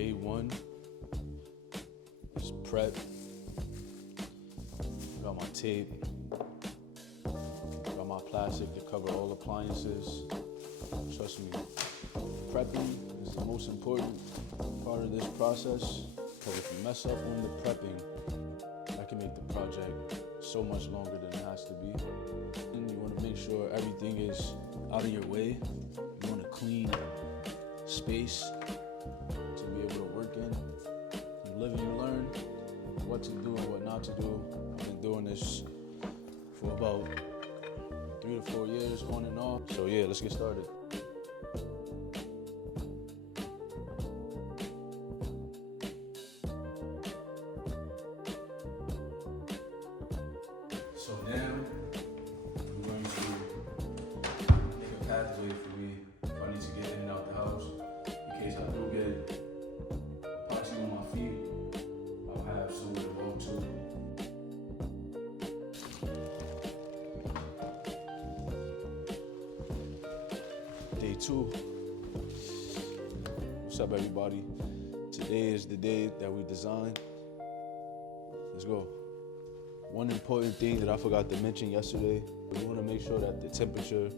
Day one is prep. Got my tape, got my plastic to cover all appliances. Trust me, prepping is the most important part of this process, because if you mess up on the prepping, that can make the project so much longer than it has to be. And you want to make sure everything is out of your way. You want a clean space to be able to work in. You live and you learn what to do and what not to do. I've been doing this for about 3 to 4 years on and off. So yeah, let's get started. So now I'm going to make a pathway for me if I need to get in and out the house. In case I do get epoxy on my feet, I'll have somewhere to walk to. Day 2. What's up, everybody? Today is the day that we designed. Let's go. One important thing that I forgot to mention yesterday, we want to make sure that the temperature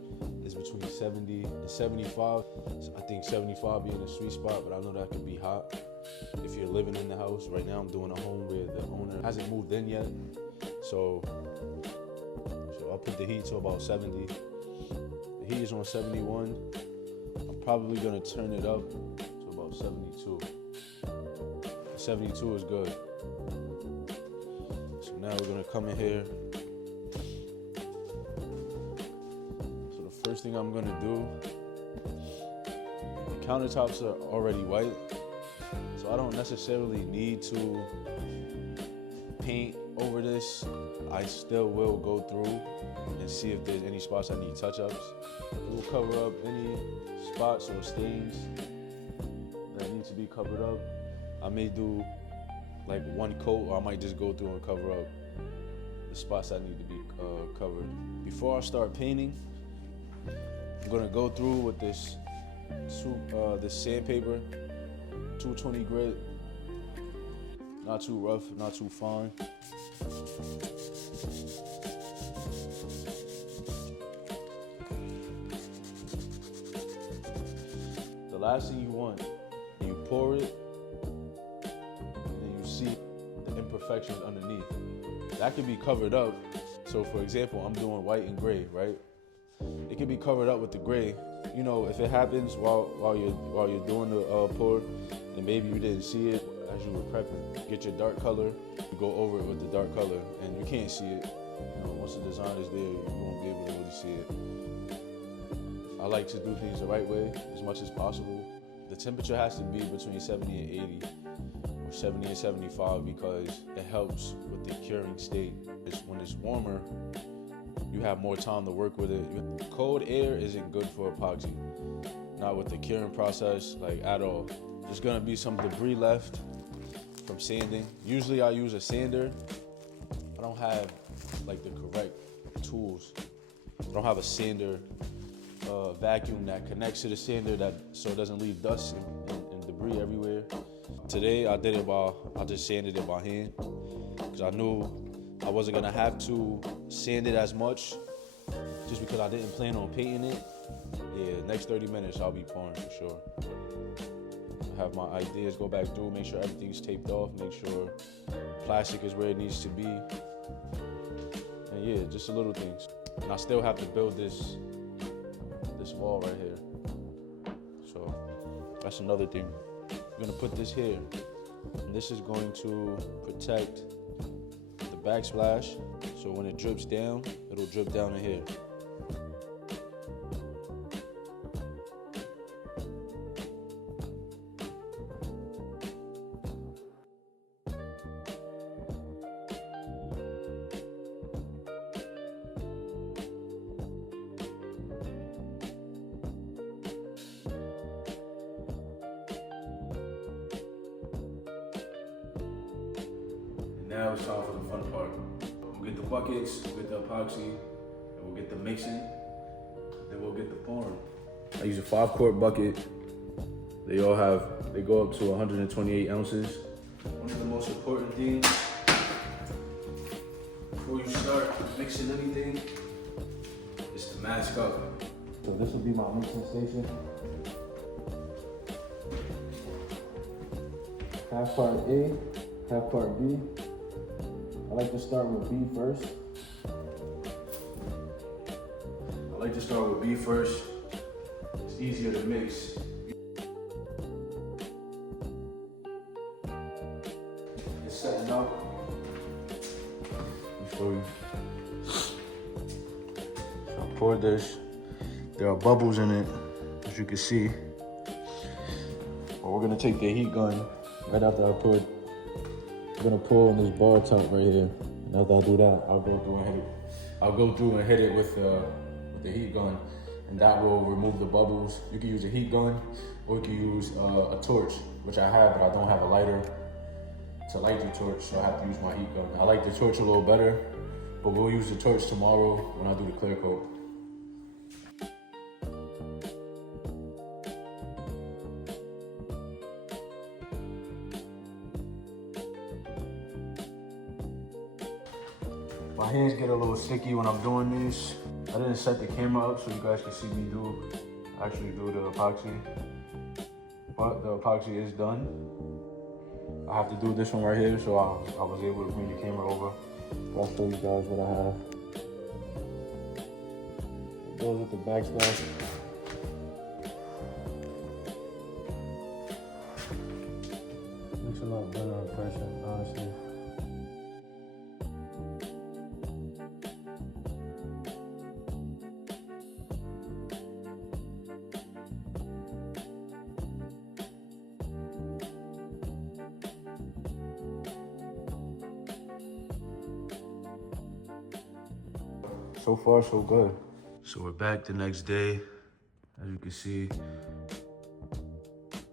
is between 70 and 75. I think 75 being a sweet spot, but I know that can be hot if you're living in the house. Right now I'm doing a home where the owner hasn't moved in yet. So I'll put the heat to about 70. The heat is on 71. I'm probably gonna turn it up to about 72. 72 is good. So now we're gonna come in here. So the first thing I'm gonna do, the countertops are already white, so I don't necessarily need to paint over this. I still will go through and see if there's any spots I need touch-ups. We'll cover up any spots or stains that need to be covered up. I may do like one coat, or I might just go through and cover up the spots that need to be covered. Before I start painting, I'm gonna go through with this sandpaper, 220 grit, not too rough, not too fine. The last thing you want, you pour it, and you see the imperfections underneath. That can be covered up. So for example, I'm doing white and gray, right? It can be covered up with the gray. You know, if it happens while you're doing the pour, and maybe you didn't see it as you were prepping, get your dark color, you go over it with the dark color, and you can't see it. You know, once the design is there, you won't be able to really see it. I like to do things the right way as much as possible. The temperature has to be between 70 and 80, or 70 and 75, because it helps with the curing state. When it's warmer, you have more time to work with it. Cold air isn't good for epoxy, not with the curing process, like at all. There's gonna be some debris left from sanding. Usually I use a sander. I don't have like the correct tools. I don't have a sander vacuum that connects to the sander so it doesn't leave dust and debris everywhere. Today I just sanded it by hand, because I knew I wasn't gonna have to sand it as much, just because I didn't plan on painting it. Yeah, next 30 minutes I'll be pouring for sure. I have my ideas, go back through, make sure everything's taped off, make sure plastic is where it needs to be. And yeah, just the little things. And I still have to build this wall right here. So that's another thing. I'm gonna put this here. And this is going to protect the backsplash. So when it drips down, it'll drip down in here. Now it's time for the fun part. We'll get the buckets, we'll get the epoxy, and we'll get the mixing, then we'll get the pouring. I use a 5-quart bucket. They go up to 128 ounces. One of the most important things before you start mixing anything is to mask up. So this will be my mixing station. Half part A, half part B. I like to start with B first. It's easier to mix. It's setting up. Let me show you. So I poured this. There are bubbles in it, as you can see. But we're gonna take the heat gun right after I pour it. I'm gonna pour on this bar top right here. And after I do that, I'll go through and hit it with the heat gun, and that will remove the bubbles. You can use a heat gun, or you can use a torch, which I have, but I don't have a lighter to light the torch, so I have to use my heat gun. I like the torch a little better, but we'll use the torch tomorrow when I do the clear coat. My hands get a little sticky when I'm doing this. I didn't set the camera up so you guys can see me actually do the epoxy. But the epoxy is done. I have to do this one right here, so I was able to bring the camera over. I'll show you guys what I have. It goes with the backsplash. Looks a lot better in person, honestly. So far, so good. So we're back the next day. As you can see,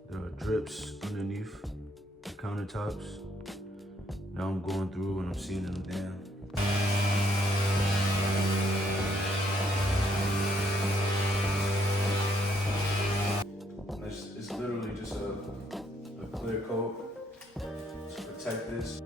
there are drips underneath the countertops. Now I'm going through and I'm seeing them down. It's literally just a clear coat to protect this.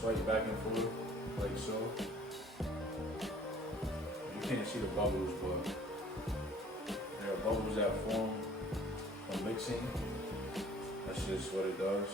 Swipe back and forth, like so. You can't see the bubbles, but there are bubbles that form from mixing. That's just what it does.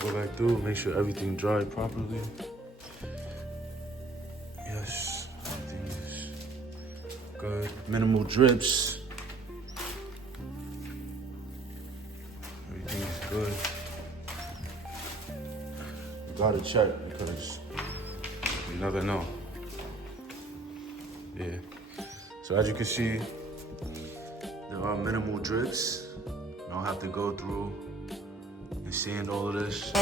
Go back through, make sure everything dried properly. Yes, everything is good. Minimal drips. Everything is good. You gotta check because you never know. Yeah. So as you can see, there are minimal drips. I don't have to go through and sand all of this.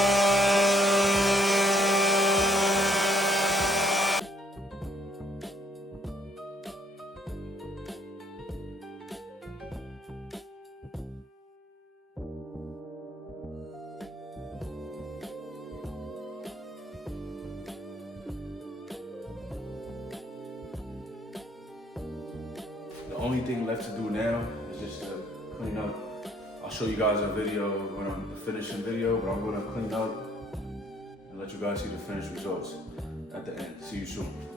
only thing left to do now is just to clean up. I'll show you guys a video when I'm finishing video, but I'm gonna clean up and let you guys see the finished results at the end. See you soon.